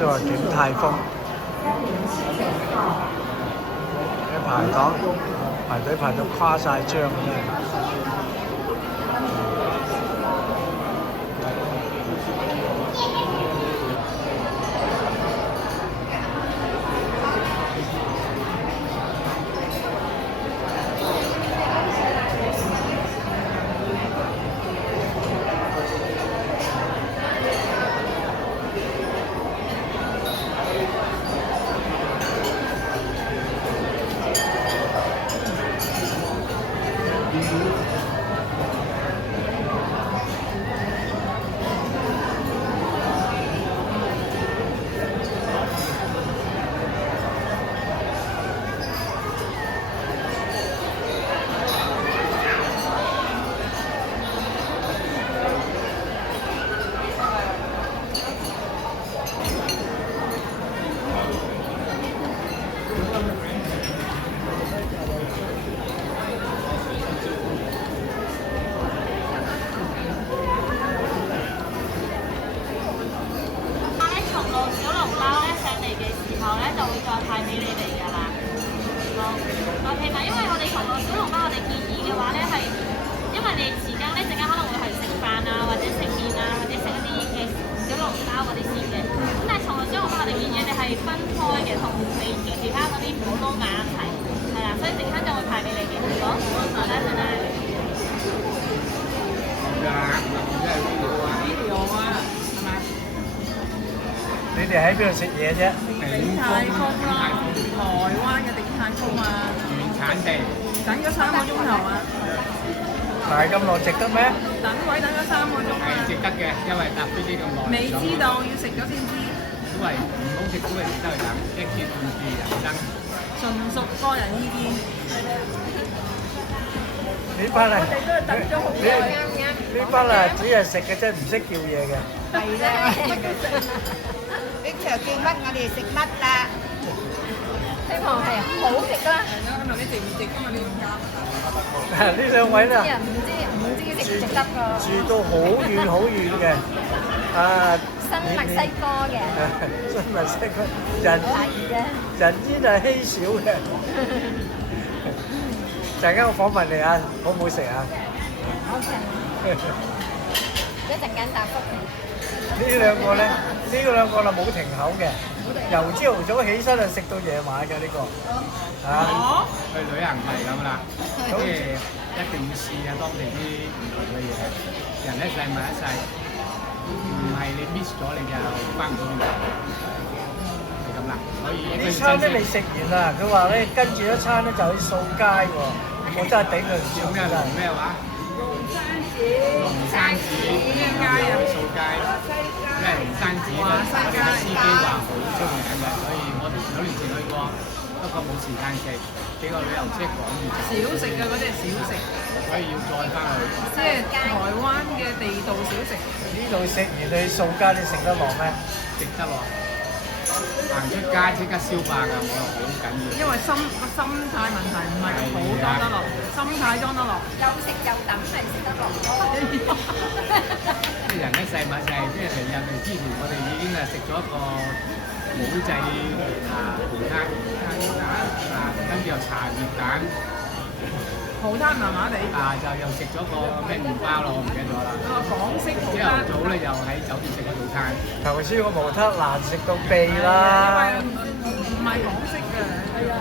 度係景泰豐，啲排隊排到跨晒張真係。就會再派俾你哋㗎啦。OK 嘛，因為我哋同個小籠包，我哋建議嘅話咧係，因為你時間咧陣間可能會係食飯啊，或者食麵啊，或者食一啲嘅小籠包嗰啲先嘅。咁但係從來小籠包我哋建議你係分開嘅，同你其他嗰啲普通擺一齊，係啦，所以陣間就會派俾你嘅。好，好啦，真係。你哋喺邊度食嘢啫？鼎泰豐啦，台灣嘅鼎泰豐啊，原產地。等咗3個鐘頭啊！排咁耐值得咩？等位等咗3個鐘啊！係值得嘅，因為搭飛機咁耐。未知道，要食咗先知。都係唔好食都係值得去等，一見半次人生。純屬個人意見。呢班啊，我哋都係等咗好耐。呢班啊，只係食嘅啫，唔識叫嘢嘅。係啦，你就叫乜我哋食乜啦。希望係好食啦。係咯，咁你值唔值㗎嘛？呢兩位咧，唔知值唔值得㗎。住到好遠好遠嘅，啊，新墨西哥嘅，新墨西哥人煙係稀少嘅。陣間我訪問你啊，好唔好食啊 OK， 一陣間答覆你。呢兩個咧，冇停口嘅，由朝頭早起身就食到夜晚嘅呢個。啊，去旅行係咁啦，即係一定要試下當地啲唔同嘅嘢，人一世物一世，唔係你 miss 咗你就翻唔到轉頭，係咁啦。所以呢餐都未食完啊！佢話咧跟住一餐咧就去掃街喎，我真係頂佢唔住咩真係。咩話？龍山寺咩街啊？掃街，因為龍山寺我哋嘅司機話好出名嘅，所以我哋2年前去過，不過冇時間食，幾個旅遊車趕住走。小食啊，嗰啲係小食，所以要再翻去。即係台灣嘅地道小食。呢度食完去掃街，你食得落咩？食得落，行出街即刻消化㗎，我好緊要。因為心態問題唔係咁好裝得落，心態裝得落。又食又抌係食得落咯。即係人一世物一世，即係嚟入嚟之前，我哋已經係食咗一個冇製葡撻啊，跟住又茶葉蛋葡撻麻麻地。就又食咗個咩麵包咯，我唔記得咗啦。港式葡朝撻。頭早咧又喺酒店食個早餐。頭先個葡撻難食到痹因為啦。唔係港式嘅。係啊。